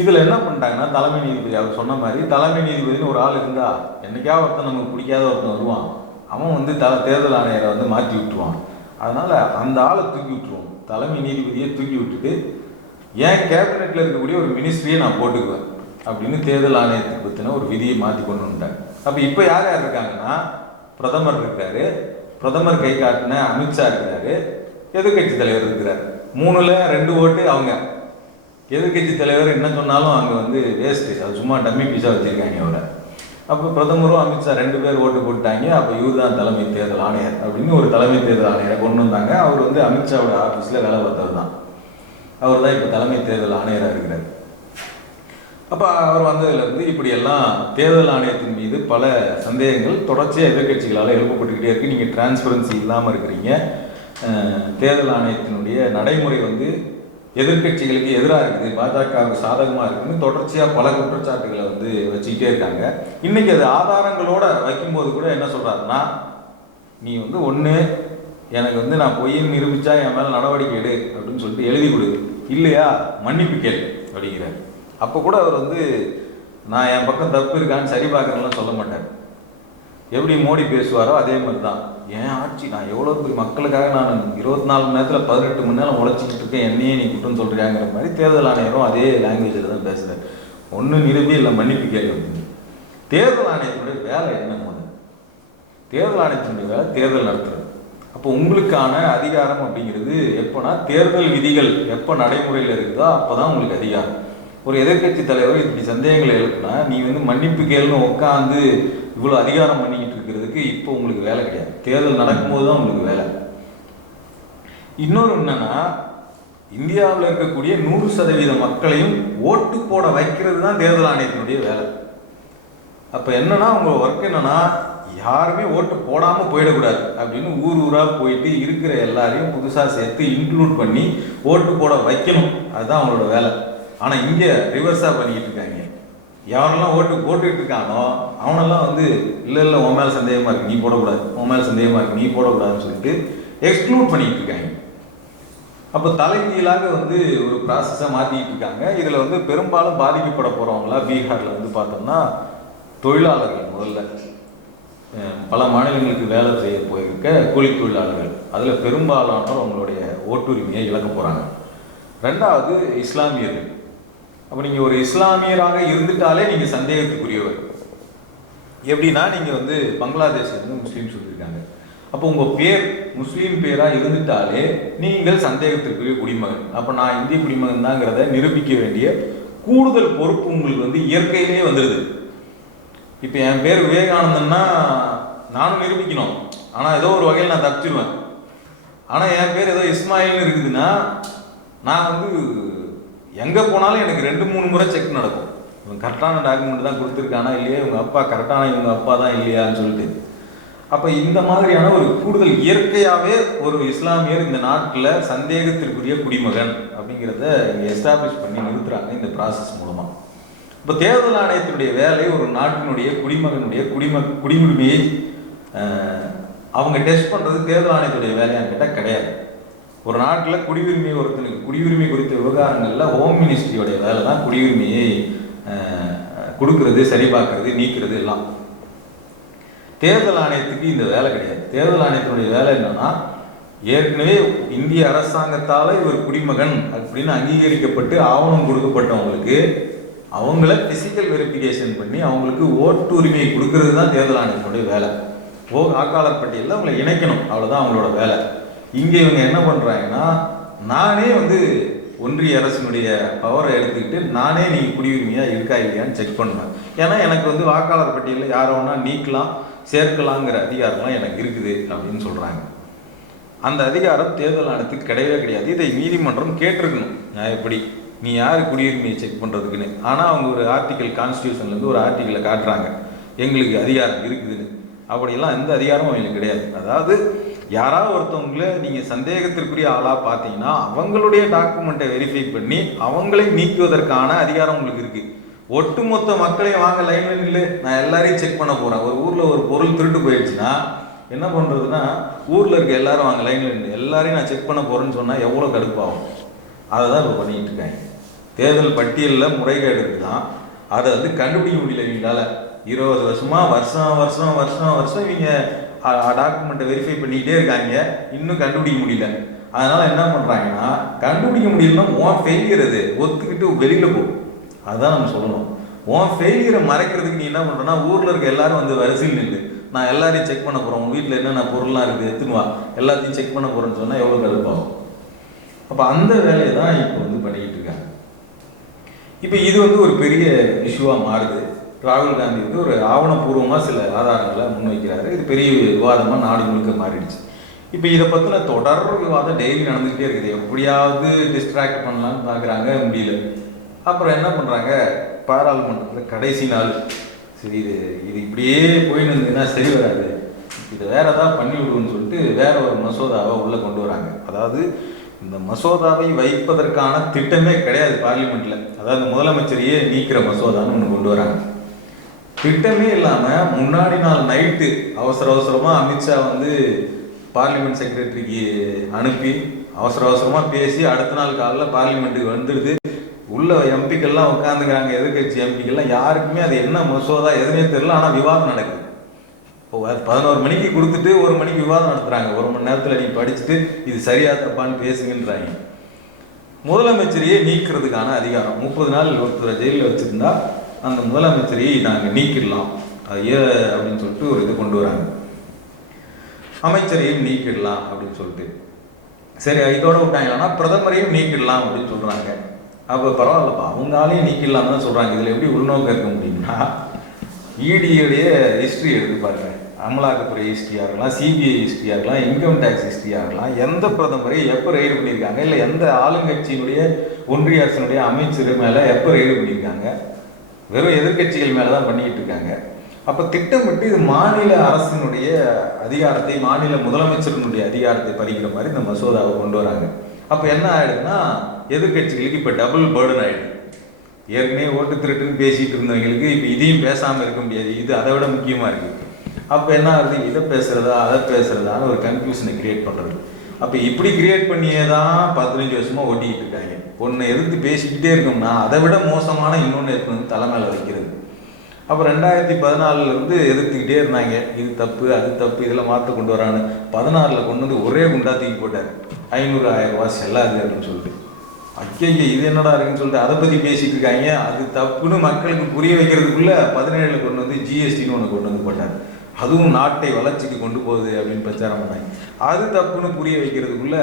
இதில் என்ன பண்ணிட்டாங்கன்னா, தலைமை நீதிபதி அவர் சொன்ன மாதிரி தலைமை நீதிபதினு ஒரு ஆள் இருந்தா என்னைக்காவது ஒருத்தன் நமக்கு பிடிக்காத ஒருத்தன் வருவான், அவன் வந்து தேர்தல் ஆணையரை வந்து மாற்றி விட்டுருவான். அதனால் அந்த ஆளை தூக்கி விட்டுருவோம், தலைமை நீதிபதியை தூக்கி விட்டுட்டு ஏன் கேபினெட்டில் இருக்கக்கூடிய ஒரு மினிஸ்ட்ரியை நான் போட்டுக்குவேன் அப்படின்னு தேர்தல் ஆணையத்துக்கு பற்றின ஒரு விதியை மாற்றி கொண்டு வந்துட்டேன். அப்போ இப்போ யார் யார் இருக்காங்கன்னா, பிரதமர் இருக்காரு, பிரதமர் கை காட்டின அமித்ஷா இருக்கிறாரு, எதிர்கட்சி தலைவர் இருக்கிறார். 3ல் 2 ஓட்டு அவங்க. எதிர்கட்சி தலைவர் என்ன சொன்னாலும் அங்கே வந்து வேஸ்ட்டு, அது சும்மா டம்மி பீஸாக வச்சுருக்காங்க அவரை. அப்போ பிரதமரும் அமித்ஷா 2 பேர் ஓட்டு போட்டாங்க. அப்போ இவர் தான் தலைமை தேர்தல் ஆணையர் அப்படின்னு ஒரு தலைமை தேர்தல் ஆணையரை கொண்டு வந்தாங்க. அவர் வந்து அமித்ஷாவோட ஆஃபீஸில் வேலை பார்த்தவர் தான், அவர் தான் இப்போ தலைமை தேர்தல் ஆணையராக இருக்கிறார். அப்போ அவர் வந்ததுலேருந்து இப்படியெல்லாம் தேர்தல் ஆணையத்தின் மீது பல சந்தேகங்கள் தொடர்ச்சியாக எதிர்கட்சிகளால் எழுப்பப்பட்டுக்கிட்டே இருக்குது. நீங்கள் டிரான்ஸ்பரன்சி இல்லாமல் இருக்கிறீங்க, தேர்தல் ஆணையத்தினுடைய நடைமுறை வந்து எதிர்கட்சிகளுக்கு எதிராக இருக்குது, பாஜகவுக்கு சாதகமாக இருக்குதுன்னு தொடர்ச்சியாக பல குற்றச்சாட்டுகளை வந்து வச்சுக்கிட்டே இருக்காங்க. இன்றைக்கி அது ஆதாரங்களோடு வைக்கும்போது கூட என்ன சொல்கிறாருன்னா, நீ வந்து ஒன்று எனக்கு வந்து நான் பொய்ன்னு நிரூபித்தா என் மேலே நடவடிக்கை எடு அப்படின்னு சொல்லிட்டு எழுதி கொடு, இல்லையா மன்னிப்பு கேள் அப்படிங்கிறார். அப்போ கூட அவர் வந்து நான் என் பக்கம் தப்பு இருக்கான்னு சரி பார்க்குறேன்லாம் சொல்ல மாட்டார். எப்படி மோடி பேசுவாரோ அதே மாதிரி தான், என் ஆட்சி நான் எவ்வளோ பெரிய மக்களுக்காக நான் 24 மணி நேரத்தில் 18 மணி நேரம் உழைச்சிக்கிட்டு இருக்கேன், என்னையே நீ குற்றம் சொல்கிறாங்கிற மாதிரி தேர்தல் ஆணையரும் அதே லாங்குவேஜில் தான் பேசுகிறார். ஒன்று நிரூபி இல்லை மன்னிப்பு கேள்வி அப்படின்னு. தேர்தல் ஆணையத்தினுடைய வேலை என்ன? தேர்தல் ஆணையத்தினுடைய வேலை தேர்தல் நடத்துறது. அப்போ உங்களுக்கான அதிகாரம் அப்படிங்கிறது எப்போனா, தேர்தல் விதிகள் எப்போ நடைமுறையில் இருக்குதோ அப்போ தான் உங்களுக்கு அதிகாரம். ஒரு எதிர்கட்சி தலைவர் இப்படி சந்தேகங்களை எழுப்புனா நீ வந்து மன்னிப்பு கேள்னு உட்காந்து இவ்வளோ அதிகாரம் பண்ணிக்கிட்டு இருக்கிறதுக்கு இப்போ உங்களுக்கு வேலை கிடையாது, தேர்தல் நடக்கும்போது தான் உங்களுக்கு வேலை. இன்னொரு என்னன்னா, இந்தியாவில் இருக்கக்கூடிய 100% மக்களையும் ஓட்டு போட வைக்கிறது தான் தேர்தல் ஆணையத்தினுடைய வேலை. அப்போ என்னன்னா, உங்கள் ஒர்க் என்னன்னா, யாருமே ஓட்டு போடாமல் போயிடக்கூடாது அப்படின்னு ஊராக போயிட்டு இருக்கிற எல்லாரையும் புதுசாக சேர்த்து இன்க்ளூட் பண்ணி ஓட்டு போட வைக்கணும், அதுதான் அவங்களோட வேலை. ஆனால் இங்கே ரிவர்ஸாக பண்ணிக்கிட்டு இருக்காங்க. யாரெல்லாம் ஓட்டு போட்டுக்கிட்டு இருக்கானோ அவனெல்லாம் வந்து இல்லை உன் மேலே சந்தேகமாக இருக்குது நீ போடக்கூடாது, உன் மேலே சந்தேகமாக இருக்குது நீ போடக்கூடாதுன்னு சொல்லிட்டு எக்ஸ்க்ளூட் பண்ணிக்கிட்டு இருக்காங்க. அப்போ தலைகீழாக வந்து ஒரு ப்ராசஸை மாற்றிக்கிட்டு இருக்காங்க. இதில் வந்து பெரும்பாலும் பாதிக்கப்பட போகிறவங்களா பீகாரில் வந்து பார்த்தோம்னா தொழிலாளர்கள், முதல்ல பல மாநிலங்களுக்கு வேலை செய்ய போயிருக்க கூலி தொழிலாளர்கள், அதில் பெரும்பாலானோர் அவங்களுடைய ஓட்டுரிமையை இழக்க போகிறாங்க. 2வது இஸ்லாமியர்கள். அப்போ நீங்கள் ஒரு இஸ்லாமியராக இருந்துட்டாலே நீங்கள் சந்தேகத்துக்குரியவர். எப்படின்னா, நீங்கள் வந்து பங்களாதேஷ்லேருந்து முஸ்லீம் சொல்லியிருக்காங்க, அப்போ உங்கள் பேர் முஸ்லீம் பேராக இருந்துட்டாலே நீங்கள் சந்தேகத்திற்குரிய குடிமகன். அப்போ நான் இந்திய குடிமகன் தாங்கிறத நிரூபிக்க வேண்டிய கூடுதல் பொறுப்பு உங்களுக்கு வந்து இயற்கையிலேயே வந்துடுது. இப்போ என் பேர் விவேகானந்தன்னா நானும் நிரூபிக்கணும், ஆனால் ஏதோ ஒரு வகையில் நான் தப்பிச்சிருவேன். ஆனால் என் பேர் ஏதோ இஸ்மாயில்னு இருக்குதுன்னா நான் வந்து எங்கே போனாலும் எனக்கு 2-3 முறை செக் நடக்கும், இவங்க கரெக்டான டாக்குமெண்ட் தான் கொடுத்துருக்கானா இல்லையா, இவங்க அப்பா கரெக்டான இவங்க அப்பா தான் இல்லையான்னு சொல்லிட்டு. அப்போ இந்த மாதிரியான ஒரு கூடுதல் இயற்கையாகவே ஒரு இஸ்லாமியர் இந்த நாட்டில் சந்தேகத்திற்குரிய குடிமகன் அப்படிங்கிறத இங்கே எஸ்டாப்ளிஷ் பண்ணி நிறுத்துறாங்க இந்த ப்ராசஸ் மூலமாக. இப்போ தேர்தல் ஆணையத்தினுடைய வேலை ஒரு நாட்டினுடைய குடிமகனுடைய குடியுரிமையை அவங்க டெஸ்ட் பண்ணுறது தேர்தல் ஆணையத்துடைய வேலையான்னு கேட்டால் கிடையாது. ஒரு நாட்டில் குடியுரிமை ஒருத்தனுக்கு குடியுரிமை குறித்த விவகாரங்களில் ஹோம் மினிஸ்ட்ரியோடைய வேலை தான் குடியுரிமையை கொடுக்கறது, சரி பார்க்கறது, நீக்கிறது எல்லாம். தேர்தல் ஆணையத்துக்கு இந்த வேலை கிடையாது. தேர்தல் ஆணையத்தினுடைய வேலை என்னன்னா, ஏற்கனவே இந்திய அரசாங்கத்தால் இவர் குடிமகன் அப்படின்னு அங்கீகரிக்கப்பட்டு ஆவணம் கொடுக்கப்பட்டவங்களுக்கு அவங்கள பிசிக்கல் வெரிஃபிகேஷன் பண்ணி அவங்களுக்கு ஓட்டு உரிமையை கொடுக்கறது தான் தேர்தல் ஆணையத்தினுடைய வேலை. வாக்காளர் பட்டியலில் அவங்களை இணைக்கணும், அவ்வளோதான் அவங்களோட வேலை. இங்கே இவங்க என்ன பண்ணுறாங்கன்னா, நானே வந்து ஒன்றிய அரசினுடைய பவரை எடுத்துக்கிட்டு நானே நீங்கள் குடியுரிமையாக இருக்கா இல்லையான்னு செக் பண்ணுவேன். ஏன்னா எனக்கு வந்து வாக்காளர் பட்டியலில் யாரை வேணா நீக்கலாம் சேர்க்கலாங்கிற அதிகாரம்லாம் எனக்கு இருக்குது அப்படின்னு சொல்கிறாங்க. அந்த அதிகாரம் தேர்தல் ஆணையத்துக்கு கிடையவே கிடையாது. இதை நீதிமன்றம் கேட்டிருக்கணும், நான் எப்படி நீ யார் குடியுரிமையை செக் பண்ணுறதுக்குன்னு. ஆனால் அவங்க ஒரு ஆர்டிக்கல், கான்ஸ்டியூஷன்லேருந்து ஒரு ஆர்டிக்கலை காட்டுறாங்க எங்களுக்கு அதிகாரம் இருக்குதுன்னு. அப்படியெல்லாம் எந்த அதிகாரமும் அவங்களுக்கு கிடையாது. அதாவது யாராவது ஒருத்தவங்களை நீங்கள் சந்தேகத்திற்குரிய ஆளாக பார்த்தீங்கன்னா அவங்களுடைய டாக்குமெண்ட்டை வெரிஃபை பண்ணி அவங்களை நீக்குவதற்கான அதிகாரம் உங்களுக்கு இருக்குது. ஒட்டுமொத்த மக்களையும் வாங்க லைனில் நில்லு, நான் எல்லாரையும் செக் பண்ண போகிறேன். ஒரு ஊரில் ஒரு பொருள் திருட்டு போயிடுச்சுன்னா என்ன பண்ணுறதுன்னா, ஊரில் இருக்க எல்லாரும் வாங்க லைனில் நின்று எல்லாரையும் நான் செக் பண்ண போகிறேன்னு சொன்னால் எவ்வளோ கடுப்பாகும். அதை தான் இப்போ பண்ணிகிட்டு இருக்காங்க. தேர்தல் பட்டியலில் முறைகேடு தான், அதை வந்து கண்டுபிடிக்க முடியல இவங்களால். 20 வருஷமாக வருஷம் வருஷம் வருஷம் வருஷம் இவங்க டாக்குமெண்ட்டை வெரிஃபை பண்ணிக்கிட்டே இருக்காங்க, இன்னும் கண்டுபிடிக்க முடியல. அதனால் என்ன பண்ணுறாங்கன்னா, கண்டுபிடிக்க முடியலன்னா உன் ஃபெயிலியர் அது ஒத்துக்கிட்டு வெளியில் போ, அதுதான் நம்ம சொல்லணும். உன் ஃபெயிலியரை மறைக்கிறதுக்கு நீ என்ன பண்ணுறன்னா, ஊரில் இருக்க எல்லாரும் வந்து வரிசையில் நின்று நான் எல்லாரையும் செக் பண்ண போகிறேன், உங்கள் வீட்டில் என்னென்ன பொருள்லாம் இருக்குது எடுத்துன்னு வா, எல்லாத்தையும் செக் பண்ண போகிறேன்னு சொன்னால் எவ்வளோ கடுப்பாகும். அப்போ அந்த வேலையை தான் இப்போ வந்து பண்ணிக்கிட்டு இருக்காங்க. இப்போ இது வந்து ஒரு பெரிய இஷ்யூவாக மாறுது. ராகுல் காந்தி வந்து ஒரு ஆவணப்பூர்வமாக சில ஆதாரங்களை முன்வைக்கிறாரு. இது பெரிய விவாதமாக நாடு முழுக்க மாறிடுச்சு. இப்போ இதை பற்றின தொடர் விவாதம் டெய்லி நடந்துக்கிட்டே இருக்குது. எப்படியாவது டிஸ்ட்ராக்ட் பண்ணலான்னு பார்க்குறாங்க, முடியல. அப்புறம் என்ன பண்ணுறாங்க, பாராளுமன்றத்தில் கடைசி நாள், சரி இது இப்படியே போயின்னு இருந்ததுன்னா சரி வராது, இதை வேற ஏதாவது பண்ணி விடுவோன்னு சொல்லிட்டு வேற ஒரு மசோதாவை உள்ளே கொண்டு வராங்க. அதாவது இந்த மசோதாவை வைப்பதற்கான திட்டமே கிடையாது பார்லிமெண்ட்டில். அதாவது முதலமைச்சரையே நீக்கிற மசோதான்னு ஒன்று கொண்டு வராங்க. திட்டமே இல்லாமல் முன்னாடி நாள் நைட்டு அவசர அவசரமாக அமித்ஷா வந்து பார்லிமெண்ட் செக்ரட்டரிக்கு அனுப்பி அவசர அவசரமாக பேசி அடுத்த நாள் காலையில் பார்லிமெண்ட்டுக்கு வந்துடுது. உள்ள எம்பிக்கள்லாம் உட்காந்துக்கிறாங்க, எதிர்கட்சி எம்பிக்கள்லாம். யாருக்குமே அது என்ன மசோதா எதுவுமே தெரியல. ஆனால் விவாதம் நடக்குது. இப்போ 11 மணிக்கு கொடுத்துட்டு 1 மணிக்கு விவாதம் நடத்துகிறாங்க. 1 மணி நேரத்தில் நீங்கள் படிச்சுட்டு இது சரியா தப்பான்னு பேசுங்கன்றாங்க. முதலமைச்சரையே நீக்கிறதுக்கான அதிகாரம் 30 நாள் ஒருத்தர் ஜெயிலில் வச்சுருந்தா அந்த முதலமைச்சரையை நாங்கள் நீக்கிடலாம், அது அப்படின்னு சொல்லிட்டு ஒரு இது கொண்டு வராங்க. அமைச்சரையும் நீக்கிடலாம் அப்படின்னு சொல்லிட்டு. சரி, இதோட விட்டாங்கன்னா பிரதமரையும் நீக்கிடலாம் அப்படின்னு சொல்கிறாங்க. அப்போ பரவாயில்லப்பா, அவங்களாலையும் நீக்கிடலாம் தான் சொல்கிறாங்க. இதில் எப்படி உள்நோக்கம் இருக்க முடியும்னா, இடியுடைய ஹிஸ்ட்ரி எடுத்து பாருங்க. அமலாக்கத்துறை ஹிஸ்ட்ரியாக இருக்கலாம், சிபிஐ ஹிஸ்ட்ரியாக இருக்கலாம், இன்கம் டேக்ஸ் ஹிஸ்ட்ரியாக இருக்கலாம். எந்த பிரதமரை எப்போ ரெய்டு பண்ணியிருக்காங்க, இல்லை எந்த ஆளுங்கட்சியினுடைய ஒன்றிய அரசினுடைய அமைச்சர் மேலே எப்போ ரெய்டு பண்ணியிருக்காங்க, வெறும் எதிர்கட்சிகள் மேலே தான் பண்ணிக்கிட்டு இருக்காங்க. அப்போ திட்டமிட்டு இது மாநில அரசினுடைய அதிகாரத்தை, மாநில முதலமைச்சரினுடைய அதிகாரத்தை பறிக்கிற மாதிரி இந்த மசோதாவை கொண்டு வராங்க. அப்போ என்ன ஆகிடுதுன்னா, எதிர்கட்சிகளுக்கு இப்போ டபுள் பேர்டன் ஆகிடுது. ஏற்கனவே ஓட்டு திருட்டுன்னு பேசிகிட்டு இருந்தவங்களுக்கு இப்போ இதையும் பேசாமல் இருக்க முடியாது, இது அதை விட முக்கியமாக இருக்குது. அப்போ என்ன ஆகுது, இதை பேசுகிறதா அதை பேசுகிறதான்னு ஒரு கன்ஃபியூஷனை கிரியேட் பண்ணுறது. அப்போ இப்படி கிரியேட் பண்ணியே தான் 15 வருஷமாக ஓட்டிக்கிட்டு இருக்காங்க. ஒன்று எதிர்த்து பேசிக்கிட்டே இருக்கோம்னா அதை விட மோசமான இன்னொன்று எடுத்து வந்து தலைமையில் வைக்கிறது. அப்போ 2014 எதிர்த்துக்கிட்டே இருந்தாங்க, இது தப்பு அது தப்பு, இதெல்லாம் மாற்ற கொண்டு வரான்னு. 16 கொண்டு வந்து ஒரே குண்டா தூக்கி போட்டார், 500-1000 ரூபா செல்லாது அப்படின்னு சொல்லிட்டு. ஐயா இது என்னடா இருக்குன்னு சொல்லிட்டு அதை பற்றி பேசிகிட்டு இருக்காங்க. அது தப்புன்னு மக்களுக்கு புரிய வைக்கிறதுக்குள்ளே 17 கொண்டு வந்து ஜிஎஸ்டின்னு ஒன்று கொண்டு வந்து போட்டார். அதுவும் நாட்டை வளர்ச்சிக்கு கொண்டு போகுது அப்படின்னு பிரச்சாரம் பண்ணாங்க. அது தப்புன்னு புரிய வைக்கிறதுக்குள்ளே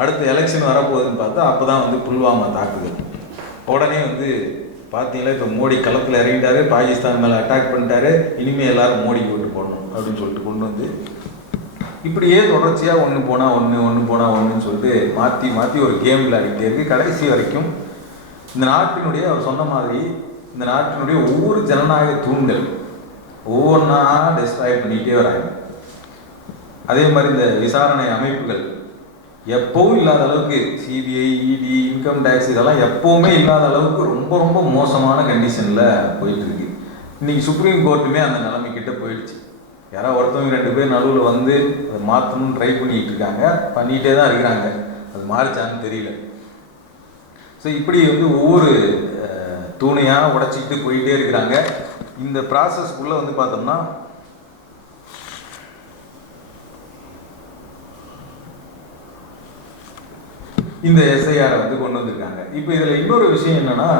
அடுத்த எலெக்ஷன் வரப்போகுதுன்னு பார்த்தா அப்போ தான் புல்வாமா தாக்குது. உடனே பார்த்தீங்களா, இப்போ மோடி களத்தில் இறங்கிட்டாரு, பாகிஸ்தான் மேலே அட்டாக் பண்ணிட்டாரு, இனிமேல் எல்லாரும் மோடிக்கு ஓட்டு போடணும் அப்படின்னு சொல்லிட்டு கொண்டு வந்து இப்படியே தொடர்ச்சியாக ஒன்று போனால் ஒன்றுன்னு சொல்லிட்டு மாற்றி மாற்றி ஒரு கேம் விளையாடிக்கிட்டே இருக்குது. கடைசி வரைக்கும் இந்த நாட்டினுடைய, அவர் சொன்ன மாதிரி, இந்த நாட்டினுடைய ஒவ்வொரு ஜனநாயக தூண்கள் ஒவ்வொன்றா டெஸ்ட்ராய் பண்ணிக்கிட்டே வராங்க. அதே மாதிரி இந்த விசாரணை அமைப்புகள் எப்பவும் இல்லாத அளவுக்கு, சிபிஐ, இடி, இன்கம் டேக்ஸ் இதெல்லாம் எப்போவுமே இல்லாத அளவுக்கு ரொம்ப ரொம்ப மோசமான கண்டிஷனில் போயிட்டுருக்கு. இன்றைக்கி சுப்ரீம் கோர்ட்டுமே அந்த நிலைமைக்கிட்ட போயிடுச்சு. யாராவது ஒருத்தவங்க 2 பேர் நடுவில் அதை மாற்றணும்னு ட்ரை பண்ணிக்கிட்டு இருக்காங்க, பண்ணிகிட்டே தான் இருக்கிறாங்க. அது மாறிச்சான்னு தெரியல. ஸோ இப்படி ஒவ்வொரு தூணையாக உடைச்சிக்கிட்டு போயிட்டே இருக்கிறாங்க. இந்த ப்ராசஸ்க்குள்ளே பார்த்தோம்னா இந்த எஸ்ஐஆரை கொண்டு வந்திருக்காங்க. இப்போ இதில் இன்னொரு விஷயம் என்னென்னா,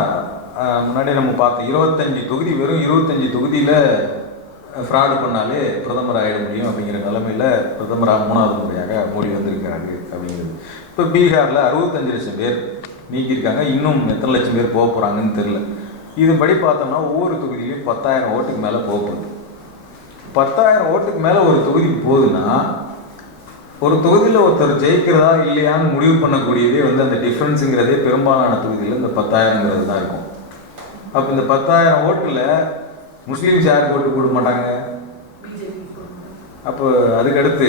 முன்னாடி நம்ம பார்த்த 25 தொகுதி, வெறும் 25 தொகுதியில் ஃப்ராடு பண்ணாலே பிரதமர் ஆகிட முடியும் அப்படிங்கிற நிலைமையில் பிரதமராக 3வது முறையாக மோடி வந்திருக்கிறாங்க அப்படிங்கிறது. இப்போ பீகாரில் 65 லட்சம் பேர் நீக்கியிருக்காங்க. இன்னும் எத்தனை லட்சம் பேர் போக போகிறாங்கன்னு தெரில. இதுபடி பார்த்தோம்னா ஒவ்வொரு தொகுதியிலையும் 10,000 ஓட்டுக்கு மேலே போகப்படுது. 10,000 ஓட்டுக்கு மேலே ஒரு தொகுதிக்கு போகுதுன்னா ஒரு தொகுதியில் ஒருத்தர் ஜெயிக்கிறதா இல்லையான்னு முடிவு பண்ணக்கூடியதே அந்த டிஃப்ரென்ஸுங்கிறதே பெரும்பாலான தொகுதியில் இந்த 10,000ங்கிறது தான் இருக்கும். அப்போ இந்த 10,000 ஓட்டில் முஸ்லீம்ஸ் யாருக்கு ஓட்டு போட மாட்டாங்க? அப்போ அதுக்கடுத்து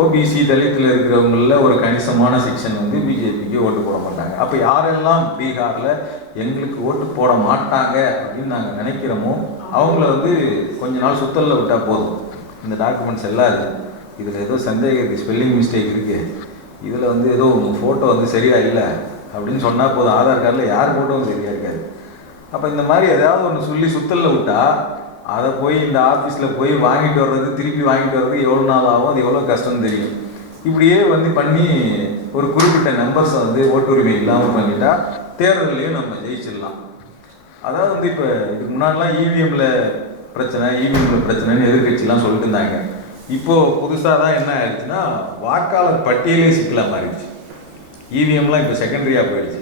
ஓபிசி தலித்தில் இருக்கிறவங்களில் ஒரு கணிசமான செக்ஷன் பிஜேபிக்கு ஓட்டு போட மாட்டாங்க. அப்போ யாரெல்லாம் பீகாரில் எங்களுக்கு ஓட்டு போட மாட்டாங்க அப்படின்னு நாங்கள் நினைக்கிறோமோ அவங்கள கொஞ்ச நாள் சுத்தலில் விட்டால் போதும். இந்த டாக்குமெண்ட்ஸ் எல்லாம் இதில் ஏதோ சந்தேகத்துக்கு ஸ்பெல்லிங் மிஸ்டேக் இருக்குது, இதில் ஏதோ உங்கள் ஃபோட்டோ சரியாக இல்லை அப்படின்னு சொன்னால் போதும். ஆதார் கார்டில் யார் ஃபோட்டோவும் சரியாக இருக்காது. அப்போ இந்த மாதிரி ஏதாவது ஒன்று சொல்லி சுத்தலில் விட்டால் அதை போய் இந்த ஆஃபீஸில் போய் வாங்கிட்டு வர்றது, திருப்பி வாங்கிட்டு வர்றது எவ்வளோ நாள் ஆகும், அது எவ்வளோ கஷ்டம்னு தெரியும். இப்படியே பண்ணி ஒரு குறிப்பிட்ட நம்பர்ஸை ஓட்டுரிமை இல்லாமல் பண்ணிட்டா தேர்தலையும் நம்ம ஜெயிச்சிடலாம். அதாவது இப்போ இதுக்கு முன்னாடிலாம் இவிஎம்மில் பிரச்சனைன்னு எதிர்கட்சிலாம் சொல்லிட்டு இருந்தாங்க. இப்போது புதுசாக தான் என்ன ஆயிடுச்சுன்னா வாக்காளர் பட்டியலே சிக்கலாக மாறிடுச்சு. இவிஎம்லாம் இப்போ செகண்டரியாக போயிடுச்சு.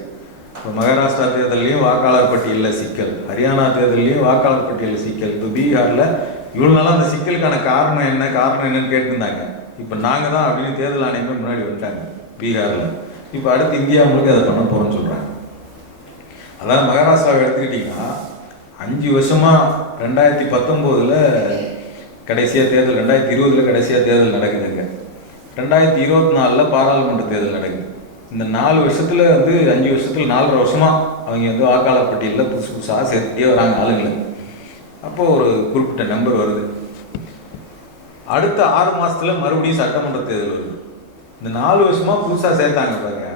இப்போ மகாராஷ்டிரா தேர்தலையும் வாக்காளர் பட்டியலில் சிக்கல், ஹரியானா தேர்தலையும் வாக்காளர் பட்டியலில் சிக்கல். இப்போ பீகாரில் இவ்வளோ நாளாக அந்த சிக்கலுக்கான காரணம் என்னன்னு கேட்டுருந்தாங்க. இப்போ நாங்கள் தான் அப்படின்னு தேர்தல் ஆணையமே முன்னாடி வந்துட்டாங்க பீகாரில். இப்போ அடுத்து இந்தியா முழுக்க அதை பண்ண போகிறோன்னு சொல்கிறாங்க. அதாவது மகாராஷ்டிராவை எடுத்துக்கிட்டிங்கன்னா 5 வருஷமாக 2019 கடைசியாக தேர்தல், 2020 கடைசியாக தேர்தல் நடக்குதுங்க. 2024 பாராளுமன்ற தேர்தல் நடக்குது. இந்த 4 வருஷத்தில் 5 வருஷத்தில் 4.5 வருஷமாக அவங்க வாக்காளர் பட்டியலில் புதுசாக சேர்த்துட்டே வராங்க ஆளுங்களை. அப்போது ஒரு குறிப்பிட்ட நம்பர் வருது. அடுத்த 6 மாதத்தில் மறுபடியும் சட்டமன்ற தேர்தல் வருது. இந்த 4 வருஷமாக புதுசாக சேர்த்தாங்க பாருங்க,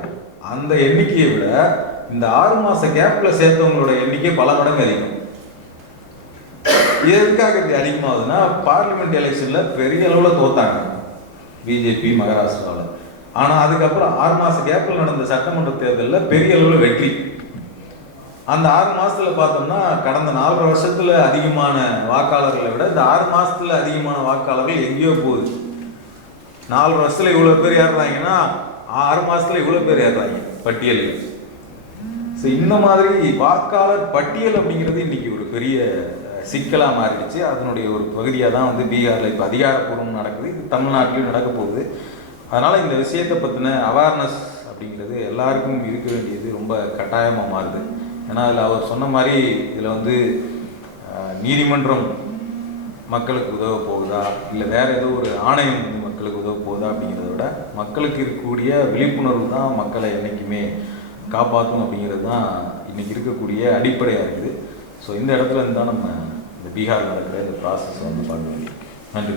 அந்த எண்ணிக்கையை விட இந்த 6 மாத கேப்பில் சேர்த்தவங்களோட எண்ணிக்கை பல மடங்கு அதிகம். எதுக்காக இப்படி அதிகமாகுதுன்னா பார்லிமெண்ட் எலெக்ஷனில் பெரிய அளவில் தோத்தாங்க பிஜேபி மகாராஷ்டிராவில். ஆனால் அதுக்கப்புறம் 6 மாத கேப்பில் நடந்த சட்டமன்ற தேர்தலில் பெரிய அளவில் வெற்றி. அந்த 6 மாதத்தில் பார்த்தோம்னா கடந்த 4.5 வருஷத்தில் அதிகமான வாக்காளர்களை விட இந்த 6 மாதத்தில் அதிகமான வாக்காளர்கள் எங்கேயோ போகுது. 4 வருஷத்தில் இவ்வளோ பேர் ஏறுறாங்கன்னா 6 மாதத்தில் இவ்வளோ பேர் ஏறுறாங்க பட்டியலில். ஸோ இந்த மாதிரி வாக்காளர் பட்டியல் அப்படிங்கிறது இன்றைக்கி ஒரு பெரிய சிக்கலாக மாறிடுச்சு. அதனுடைய ஒரு பகுதியாக தான் பீகாரில் இப்போ அதிகாரப்பூர்வம் நடக்குது. இது தமிழ்நாட்டிலையும் நடக்க போகுது. அதனால் இந்த விஷயத்தை பற்றின அவேர்னஸ் அப்படிங்கிறது எல்லாருக்கும் இருக்க வேண்டியது ரொம்ப கட்டாயமாக மாறுது. ஏன்னா அதில் அவர் சொன்ன மாதிரி இதில் நீதிமன்றம் மக்களுக்கு உதவ போகுதா இல்லை வேறு ஏதோ ஒரு ஆணையம் மக்களுக்கு உதவ போகுதா அப்படிங்கிறத விட மக்களுக்கு இருக்கக்கூடிய விழிப்புணர்வு தான் மக்களை என்றைக்குமே காப்பாற்றும் அப்படிங்கிறது தான் இன்றைக்கி இருக்கக்கூடிய அடிப்படையாக இருக்குது. ஸோ இந்த இடத்துல இருந்து தான் நம்ம இந்த பீகார் நடக்கிற இந்த ப்ராசஸ் பார்க்க வேண்டியது. நன்றி.